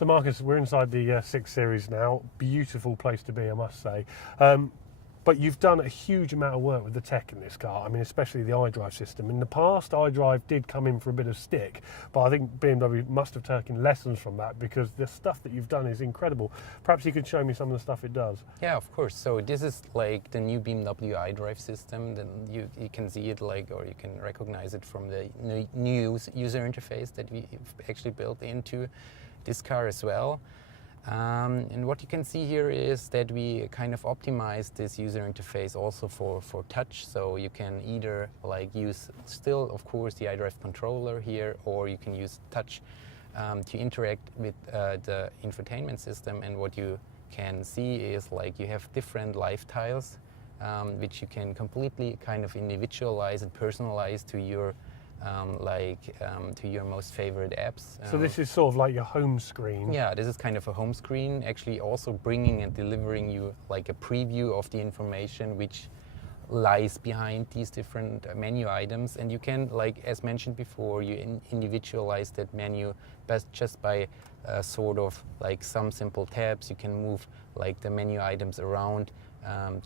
So Marcus, we're inside the 6 Series now. Beautiful place to be, I must say. But you've done a huge amount of work with the tech in this car. I mean, especially the iDrive system. In the past, iDrive did come in for a bit of stick, but I think BMW must have taken lessons from that, because the stuff that you've done is incredible. Perhaps you could show me some of the stuff it does. Yeah, of course. So this is like the new BMW iDrive system. Then you can see it or you can recognize it from the new user interface that we've actually built into this car as well. And what you can see here is that we kind of optimized this user interface also for touch. So you can either use still, of course, the iDrive controller here, or you can use touch to interact with the infotainment system. And what you can see is you have different life tiles, which you can completely kind of individualize and personalize to your to your most favorite apps. So this is sort of like your home screen. Yeah, this is kind of a home screen, actually also bringing and delivering you a preview of the information which lies behind these different menu items. And you can, as mentioned before, you individualize that menu just by sort of some simple tabs. You can move the menu items around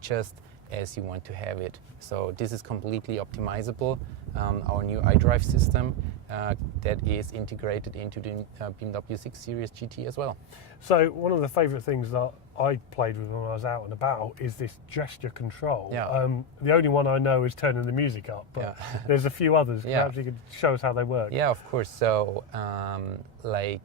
just as you want to have it. So this is completely optimizable. Our new iDrive system that is integrated into the BMW 6 Series GT as well. So one of the favourite things that I played with when I was out and about is this gesture control. Yeah. The only one I know is turning the music up, but yeah. There's a few others. Yeah. Perhaps you could show us how they work. Yeah, of course. So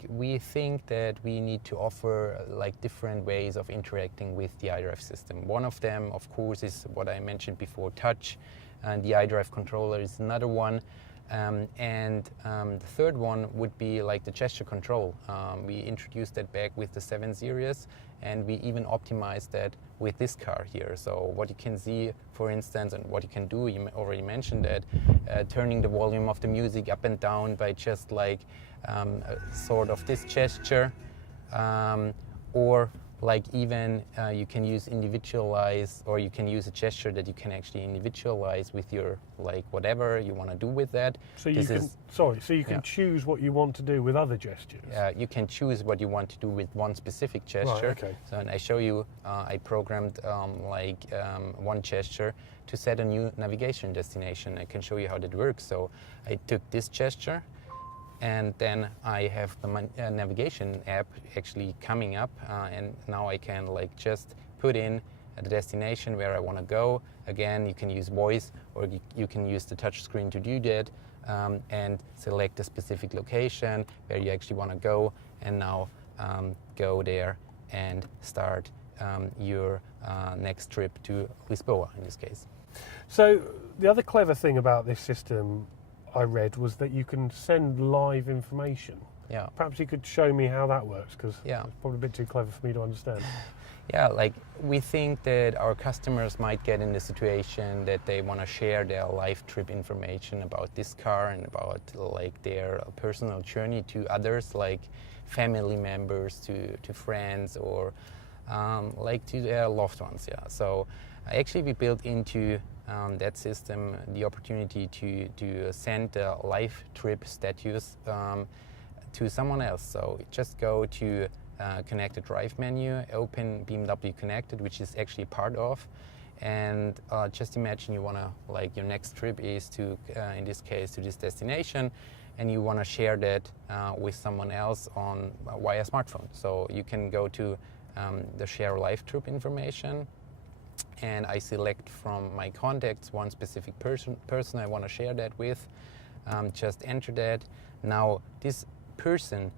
we think that we need to offer different ways of interacting with the iDrive system. One of them, of course, is what I mentioned before, touch, and the iDrive controller is another one. The third one would be the gesture control. We introduced that back with the 7 Series, and we even optimized that with this car here. So what you can see, for instance, and what you can do, you already mentioned that, turning the volume of the music up and down by just sort of this gesture, or even you can use individualize, or you can use a gesture that you can actually individualize with your whatever you want to do with that. So you can choose what you want to do with other gestures. You can choose what you want to do with one specific gesture. Right, okay. So, and I show you, I programmed one gesture to set a new navigation destination. I can show you how that works. So I took this gesture, and then I have the navigation app actually coming up, and now I can just put in the destination where I want to go. Again, you can use voice, or you can use the touch screen to do that, and select a specific location where you actually want to go, and now go there and start your next trip to Lisboa in this case. So the other clever thing about this system I read was that you can send live information. Yeah. Perhaps you could show me how that works, because yeah. It's probably a bit too clever for me to understand. Yeah, we think that our customers might get in the situation that they want to share their live trip information about this car and about their personal journey to others, like family members, to friends, or to their loved ones. Yeah. So actually we built into that system the opportunity to send a live trip status to someone else. So just go to Connected Drive menu, open BMW Connected, which is actually part of, and just imagine you want to, your next trip is to, in this case, to this destination, and you want to share that with someone else via smartphone. So you can go to the share live trip information, and I select from my contacts one specific person I want to share that with. Just enter that. Now this person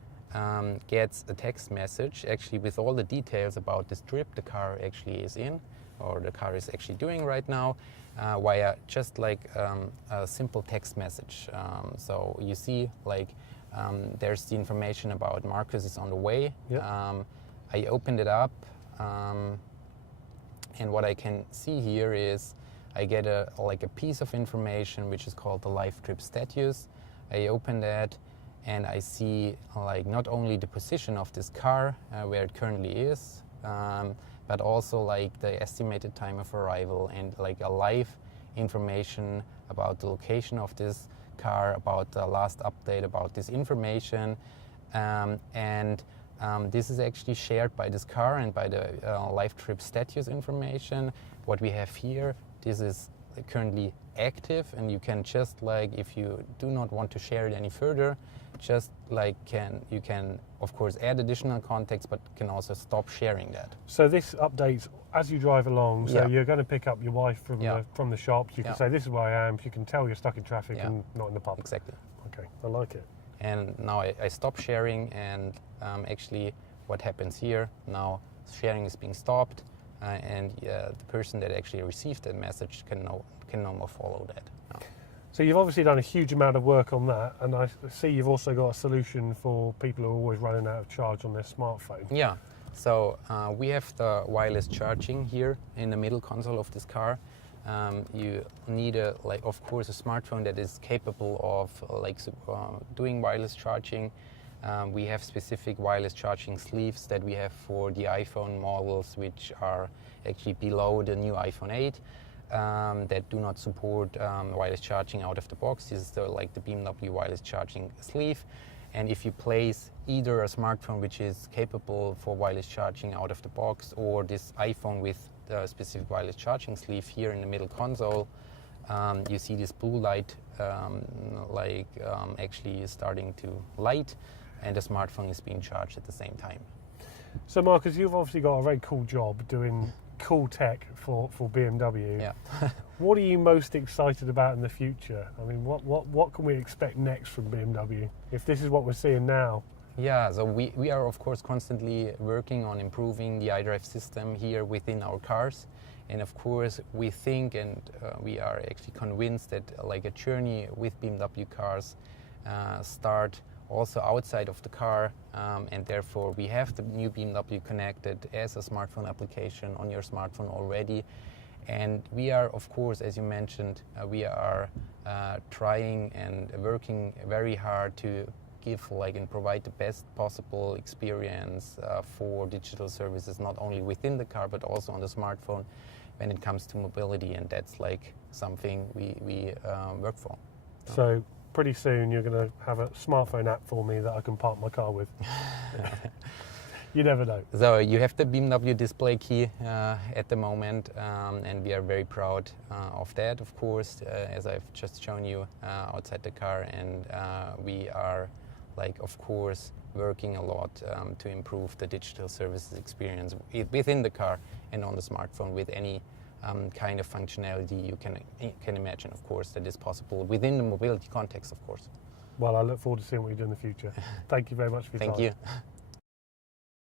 gets a text message actually with all the details about this trip the car actually is in, or the car is actually doing right now, via just a simple text message. So you see there's the information about Marcus is on the way. Yep. I opened it up, and what I can see here is I get a piece of information which is called the live trip status. I open that, and I see not only the position of this car, where it currently is, but also the estimated time of arrival, and a live information about the location of this car, about the last update about this information, and This is actually shared by this car and by the live trip status information. What we have here, this is currently active, and you can just like, if you do not want to share it any further, just like you can of course add additional context, but can also stop sharing that. So this updates as you drive along. So Yeah. you're going to pick up your wife from the shop. You can Yeah. say, this is where I am. You can tell you're stuck in traffic Yeah. and not in the pub. Exactly. Okay, I like it. And now I stop sharing, and actually what happens here now, sharing is being stopped, and the person that actually received that message can no more follow that. No. So you've obviously done a huge amount of work on that, and I see you've also got a solution for people who are always running out of charge on their smartphone. Yeah, so we have the wireless charging here in the middle console of this car. You need of course a smartphone that is capable of doing wireless charging. We have specific wireless charging sleeves that we have for the iPhone models, which are actually below the new iPhone 8. That do not support wireless charging out of the box. This is the BMW wireless charging sleeve. And if you place either a smartphone which is capable for wireless charging out of the box, or this iPhone with the specific wireless charging sleeve here in the middle console, you see this blue light actually starting to light, and the smartphone is being charged at the same time. So Marcus, you've obviously got a very cool job doing cool tech for BMW. Yeah. What are you most excited about in the future? I mean, what can we expect next from BMW if this is what we're seeing now? Yeah, so we are of course constantly working on improving the iDrive system here within our cars. And of course we think, and we are actually convinced that like a journey with BMW cars start also outside of the car, and therefore we have the new BMW connected as a smartphone application on your smartphone already. And we are, of course, as you mentioned, we are trying and working very hard to give and provide the best possible experience for digital services, not only within the car but also on the smartphone when it comes to mobility, and that's something we work for. So pretty soon you're going to have a smartphone app for me that I can park my car with. You never know. So you have the BMW display key at the moment, and we are very proud of that, of course, as I've just shown you outside the car. And we are, of course, working a lot to improve the digital services experience within the car and on the smartphone with any kind of functionality you can imagine, of course, that is possible within the mobility context, of course. Well, I look forward to seeing what you do in the future. Thank you very much for your time. Thank you.